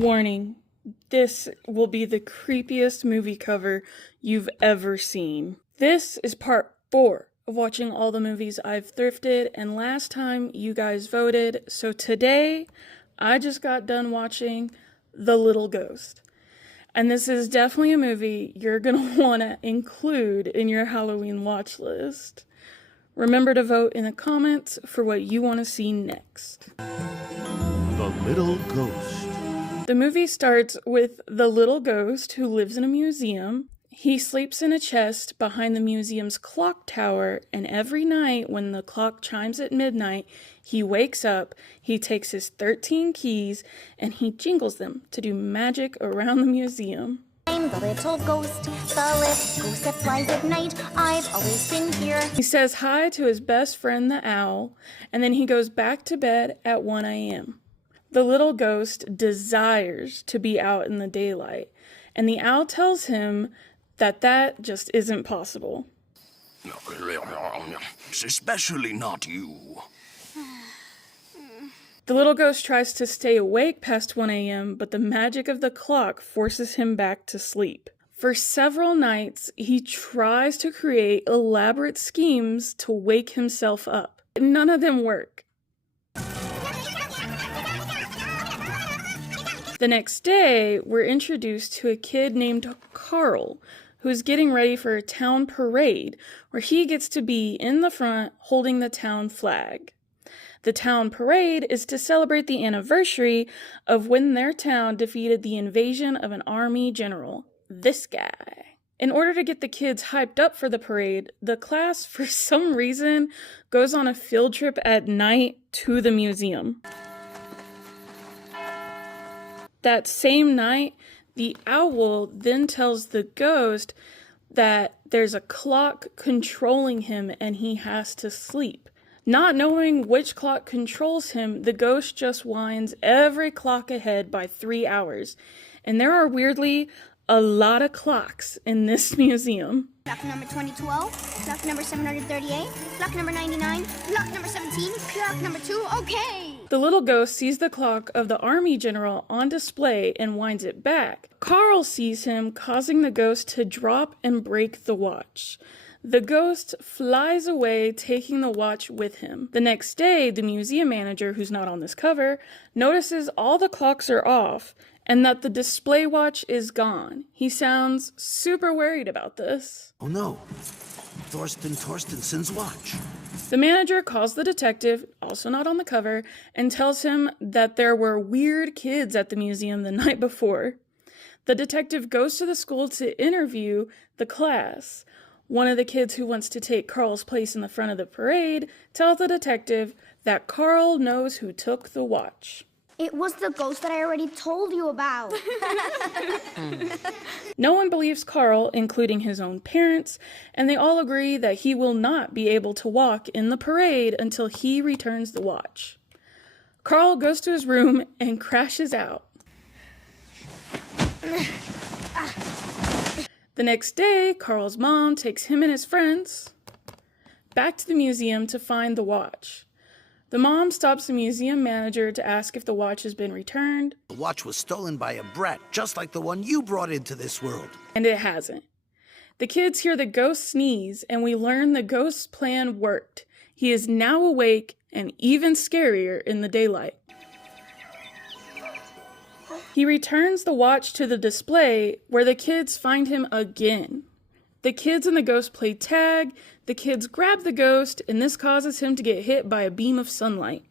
Warning, this will be the creepiest movie cover you've ever seen. This is part 4 of watching all the movies I've thrifted, and last time you guys voted, so today I just got done watching The Little Ghost. And this is definitely a movie you're gonna wanna include in your Halloween watch list. Remember to vote in the comments for what you want to see next. The Little Ghost. The movie starts with the little ghost who lives in a museum. He sleeps in a chest behind the museum's clock tower, and every night when the clock chimes at midnight, he wakes up, he takes his 13 keys, and he jingles them to do magic around the museum. I'm the little ghost, the little ghost that flies at night. I've always been here. He says hi to his best friend, the owl, and then he goes back to bed at 1 a.m. The little ghost desires to be out in the daylight, and the owl tells him that just isn't possible. Especially not you. The little ghost tries to stay awake past 1 a.m., but the magic of the clock forces him back to sleep. For several nights, he tries to create elaborate schemes to wake himself up. None of them work. The next day, we're introduced to a kid named Carl, who's getting ready for a town parade, where he gets to be in the front holding the town flag. The town parade is to celebrate the anniversary of when their town defeated the invasion of an army general, this guy. In order to get the kids hyped up for the parade, the class, for some reason, goes on a field trip at night to the museum. That same night, the owl then tells the ghost that there's a clock controlling him and he has to sleep. Not knowing which clock controls him, the ghost just winds every clock ahead by 3 hours. And there are weirdly a lot of clocks in this museum. Clock number 2012, clock number 738, clock number 99, clock number 17, clock number 2, okay! The little ghost sees the clock of the army general on display and winds it back. Carl sees him, causing the ghost to drop and break the watch. The ghost flies away, taking the watch with him. The next day, the museum manager, who's not on this cover, notices all the clocks are off and that the display watch is gone. He sounds super worried about this. Oh no, Thorsten Torstenson's watch. The manager calls the detective, also not on the cover, and tells him that there were weird kids at the museum the night before. The detective goes to the school to interview the class. One of the kids who wants to take Carl's place in the front of the parade tells the detective that Carl knows who took the watch. It was the ghost that I already told you about. No one believes Carl, including his own parents, and they all agree that he will not be able to walk in the parade until he returns the watch. Carl goes to his room and crashes out. The next day, Carl's mom takes him and his friends back to the museum to find the watch. The mom stops the museum manager to ask if the watch has been returned. The watch was stolen by a brat, just like the one you brought into this world. And it hasn't. The kids hear the ghost sneeze, and we learn the ghost's plan worked. He is now awake and even scarier in the daylight. He returns the watch to the display, where the kids find him again. The kids and the ghost play tag, the kids grab the ghost, and this causes him to get hit by a beam of sunlight.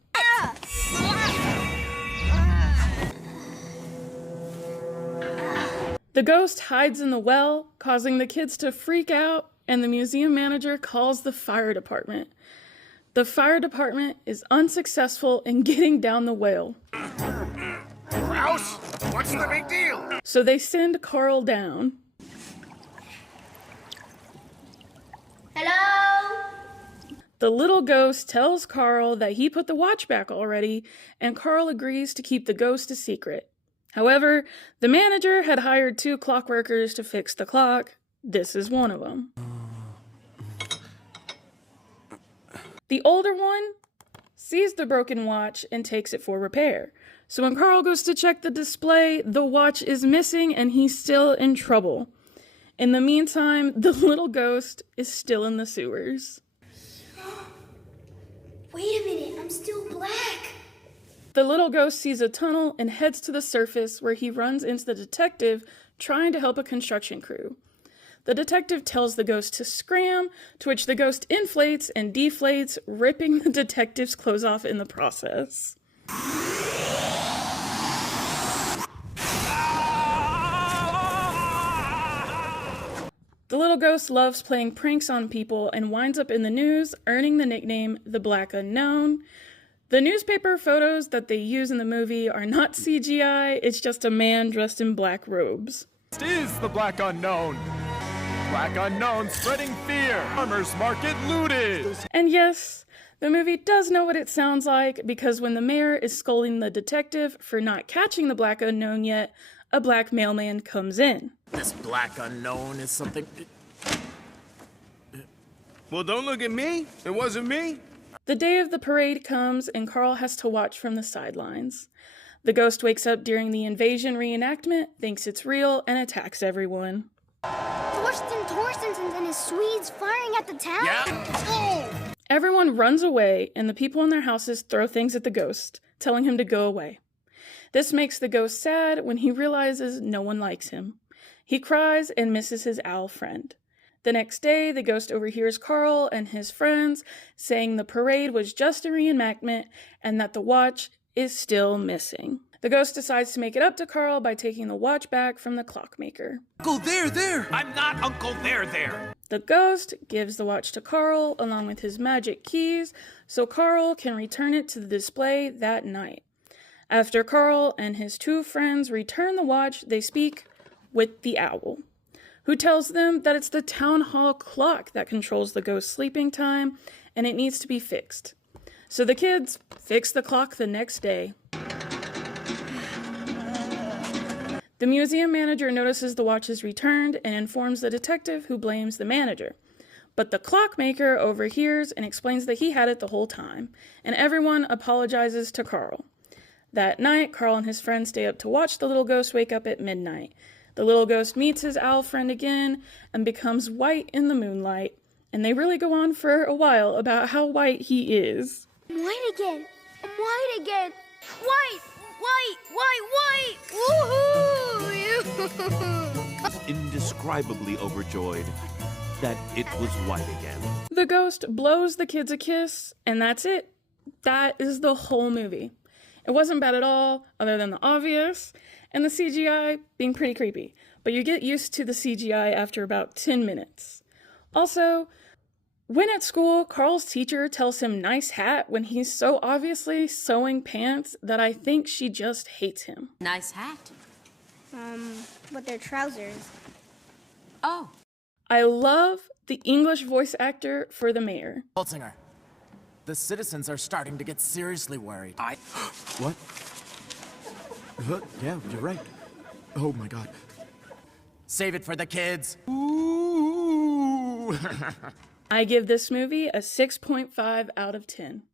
The ghost hides in the well, causing the kids to freak out, and the museum manager calls the fire department. The fire department is unsuccessful in getting down the well. Grouse, what's the big deal? So they send Carl down. Hello? The little ghost tells Carl that he put the watch back already, and Carl agrees to keep the ghost a secret. However, the manager had hired 2 clockworkers to fix the clock. This is one of them. The older one sees the broken watch and takes it for repair. So when Carl goes to check the display, the watch is missing and he's still in trouble. In the meantime, the little ghost is still in the sewers. Wait a minute, I'm still black. The little ghost sees a tunnel and heads to the surface where he runs into the detective trying to help a construction crew. The detective tells the ghost to scram, to which the ghost inflates and deflates, ripping the detective's clothes off in the process. The little ghost loves playing pranks on people and winds up in the news, earning the nickname the Black Unknown. The newspaper photos that they use in the movie are not CGI, it's just a man dressed in black robes. This is the Black Unknown. Black Unknown spreading fear. Farmers market looted. And yes, the movie does know what it sounds like, because when the mayor is scolding the detective for not catching the Black Unknown yet, a black mailman comes in. This Black Unknown is something... Well, don't look at me. It wasn't me. The day of the parade comes and Carl has to watch from the sidelines. The ghost wakes up during the invasion reenactment, thinks it's real, and attacks everyone. Thorsten Torstensson and his Swedes firing at the town? Yeah? Everyone runs away, and the people in their houses throw things at the ghost, telling him to go away. This makes the ghost sad when he realizes no one likes him. He cries and misses his owl friend. The next day, the ghost overhears Carl and his friends saying the parade was just a reenactment and that the watch is still missing. The ghost decides to make it up to Carl by taking the watch back from the clockmaker. Uncle, there! I'm not Uncle There. The ghost gives the watch to Carl along with his magic keys so Carl can return it to the display that night. After Carl and his two friends return the watch, they speak with the owl, who tells them that it's the town hall clock that controls the ghost's sleeping time and it needs to be fixed. So the kids fix the clock the next day. The museum manager notices the watch is returned and informs the detective, who blames the manager. But the clockmaker overhears and explains that he had it the whole time, and everyone apologizes to Carl. That night, Carl and his friends stay up to watch the little ghost wake up at midnight. The little ghost meets his owl friend again and becomes white in the moonlight, and they really go on for a while about how white he is. I'm white again. I'm white again. White! Woohoo! Indescribably overjoyed that it was white again. The ghost blows the kids a kiss, and that's it. That is the whole movie. It wasn't bad at all, other than the obvious, and the CGI being pretty creepy. But you get used to the CGI after about 10 minutes. Also, when at school, Carl's teacher tells him nice hat when he's so obviously sewing pants that I think she just hates him. Nice hat. But they're trousers. Oh. I love the English voice actor for the mayor. Holtzinger, the citizens are starting to get seriously worried. What? Yeah, you're right. Oh my God. Save it for the kids. Ooh. I give this movie a 6.5 out of 10.